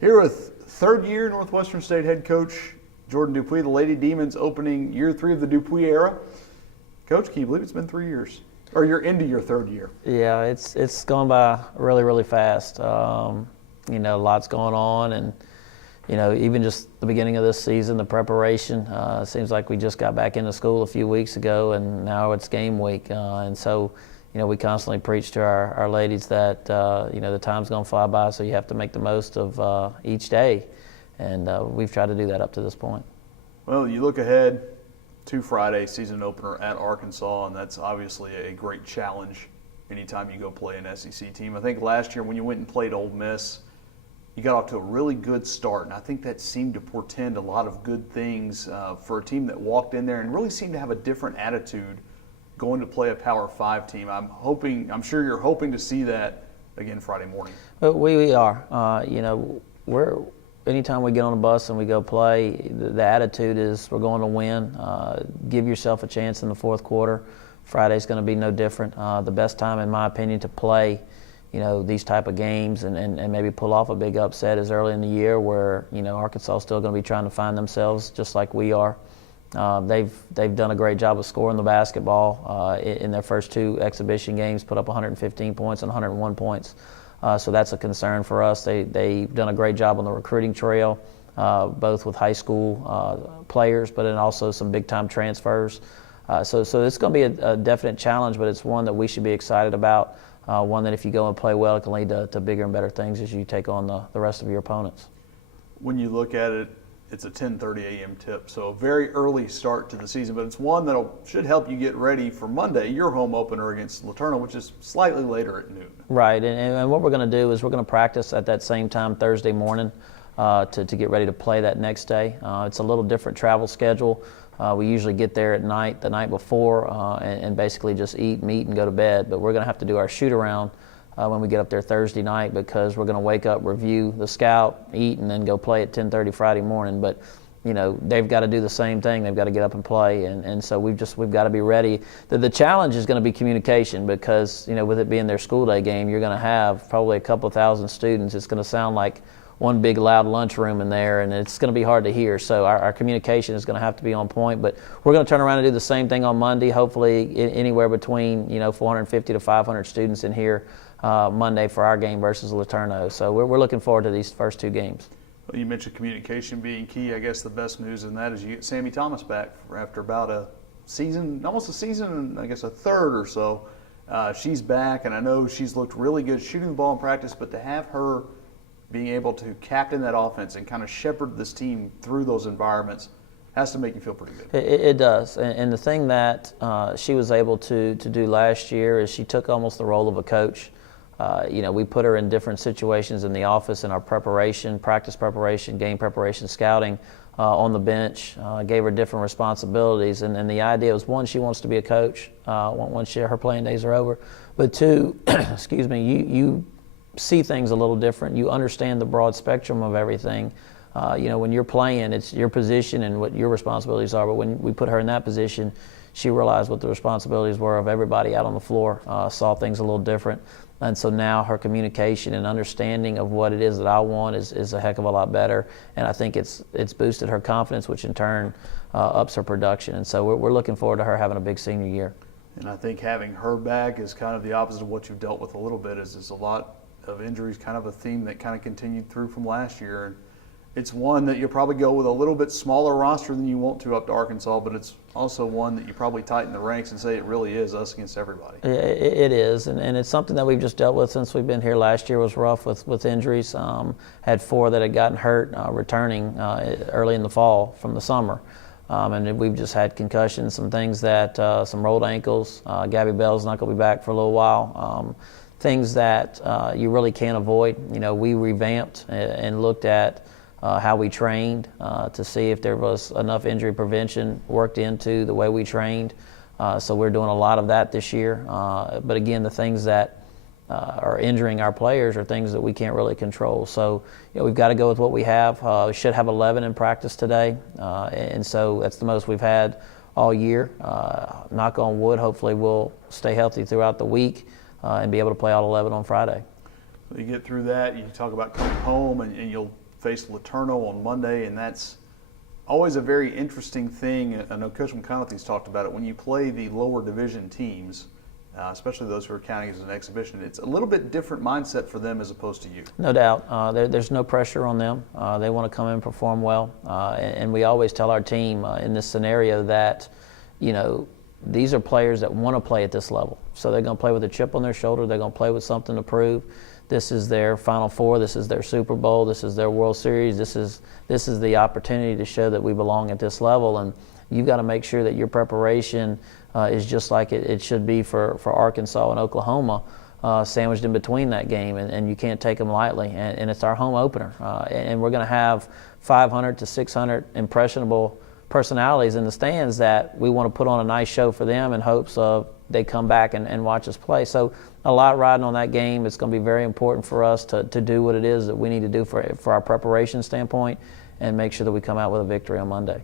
Here with third-year Northwestern State head coach Jordan Dupuy, the Lady Demons opening year 3 of the Dupuy era. Coach, can you believe it's been 3 years? Or you're into your third year? Yeah, it's gone by really, really fast. Lots going on, and even just the beginning of this season, the preparation. Seems like we just got back into school a few weeks ago, and now it's game week. And so, we constantly preach to our ladies that the time's going to fly by, so you have to make the most of each day. And we've tried to do that up to this point. Well, you look ahead to Friday, season opener at Arkansas, and that's obviously a great challenge anytime you go play an SEC team. I think last year when you went and played Ole Miss, you got off to a really good start, and I think that seemed to portend a lot of good things for a team that walked in there and really seemed to have a different attitude going to play a Power 5 team. I'm sure you're hoping to see that again Friday morning. We are. Anytime we get on a bus and we go play, the attitude is we're going to win. Give yourself a chance in the fourth quarter. Friday's going to be no different. The best time, in my opinion, to play these type of games and maybe pull off a big upset is early in the year where, Arkansas is still going to be trying to find themselves just like we are. They've done a great job of scoring the basketball in their first 2 exhibition games, put up 115 points and 101 points. So that's a concern for us. They've done a great job on the recruiting trail, both with high school players, but then also some big-time transfers. So it's going to be a definite challenge, but it's one that we should be excited about. One that if you go and play well, it can lead to bigger and better things as you take on the rest of your opponents. When you look at it, it's a 10:30 a.m. tip, so a very early start to the season, but it's one that should help you get ready for Monday, your home opener against LaTourneau, which is slightly later at noon. Right, and what we're going to do is we're going to practice at that same time Thursday morning to get ready to play that next day. It's a little different travel schedule. We usually get there at night, the night before, and basically just eat, meet, and go to bed, but we're going to have to do our shoot-around when we get up there Thursday night because we're going to wake up, review the scout, eat, and then go play at 10:30 Friday morning. But they've got to do the same thing. They've got to get up and play, and so we've got to be ready. The challenge is going to be communication because with it being their school day game, you're going to have probably a couple thousand students. It's going to sound like one big loud lunchroom in there, and it's going to be hard to hear. So our communication is going to have to be on point. But we're going to turn around and do the same thing on Monday. Hopefully, anywhere between 450 to 500 students in here Monday for our game versus LaTourneau. So we're looking forward to these first 2 games. Well, you mentioned communication being key. I guess the best news in that is you get Sammy Thomas back after about a season, almost a season, and I guess a third or so. She's back, and I know she's looked really good shooting the ball in practice, but to have her being able to captain that offense and kind of shepherd this team through those environments has to make you feel pretty good. It does. And the thing that she was able to do last year is she took almost the role of a coach. We put her in different situations in the office in our preparation, practice preparation, game preparation, scouting, on the bench, gave her different responsibilities. And the idea was, one, she wants to be a coach once her playing days are over. But 2, excuse me, you see things a little different. You understand the broad spectrum of everything. When you're playing, it's your position and what your responsibilities are. But when we put her in that position, she realized what the responsibilities were of everybody out on the floor, saw things a little different. And so now her communication and understanding of what it is that I want is a heck of a lot better. And I think it's boosted her confidence, which in turn ups her production. And so we're looking forward to her having a big senior year. And I think having her back is kind of the opposite of what you've dealt with a little bit. Is a lot of injuries, kind of a theme that kind of continued through from last year. And it's one that you'll probably go with a little bit smaller roster than you want to up to Arkansas, but it's also one that you probably tighten the ranks and say it really is us against everybody. It is, and it's something that we've just dealt with since we've been here. Last year was rough with injuries. Had 4 that had gotten hurt returning early in the fall from the summer. And we've just had concussions, some things that, some rolled ankles. Gabby Bell's not going to be back for a little while. Things that you really can't avoid. We revamped and looked at how we trained to see if there was enough injury prevention worked into the way we trained. So we're doing a lot of that this year. But again, the things that are injuring our players are things that we can't really control. So we've got to go with what we have. We should have 11 in practice today, and so that's the most we've had all year. Knock on wood, hopefully we'll stay healthy throughout the week and be able to play all 11 on Friday. You get through that, you talk about coming home, and you'll face Laterno on Monday, and that's always a very interesting thing. I know Coach McConaughey's talked about it. When you play the lower division teams, especially those who are counting as an exhibition, it's a little bit different mindset for them as opposed to you. No doubt. There's no pressure on them. They want to come in and perform well. And we always tell our team in this scenario that, these are players that want to play at this level. So they're going to play with a chip on their shoulder. They're going to play with something to prove. This is their Final Four. This is their Super Bowl. This is their World Series. This is the opportunity to show that we belong at this level. And you've got to make sure that your preparation is just like it should be for Arkansas and Oklahoma, sandwiched in between that game. And you can't take them lightly. And it's our home opener. And we're going to have 500 to 600 impressionable personalities in the stands that we want to put on a nice show for them in hopes of they come back and watch us play. So a lot riding on that game. It's going to be very important for us to do what it is that we need to do for our preparation standpoint and make sure that we come out with a victory on Monday.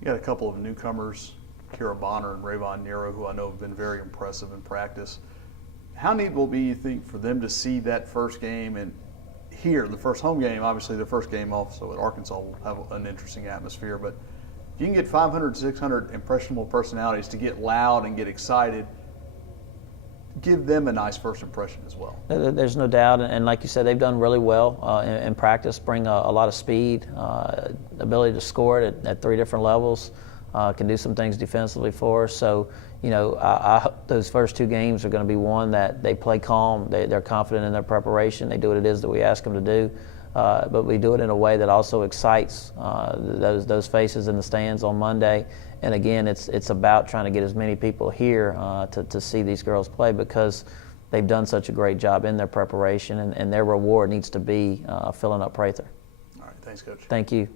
You got a couple of newcomers, Kira Bonner and Rayvon Nero, who I know have been very impressive in practice. How neat will it be, you think, for them to see that first game and here, the first home game, obviously the first game also at Arkansas will have an interesting atmosphere, but if you can get 500, 600 impressionable personalities to get loud and get excited, give them a nice first impression as well. There's no doubt, and like you said, they've done really well in practice, bring a lot of speed, ability to score it at 3 different levels, can do some things defensively for us. So, I hope those first 2 games are going to be one that they play calm, they're confident in their preparation, they do what it is that we ask them to do. But we do it in a way that also excites those faces in the stands on Monday. And again, it's about trying to get as many people here to see these girls play because they've done such a great job in their preparation, and their reward needs to be filling up Prather. All right, thanks, Coach. Thank you.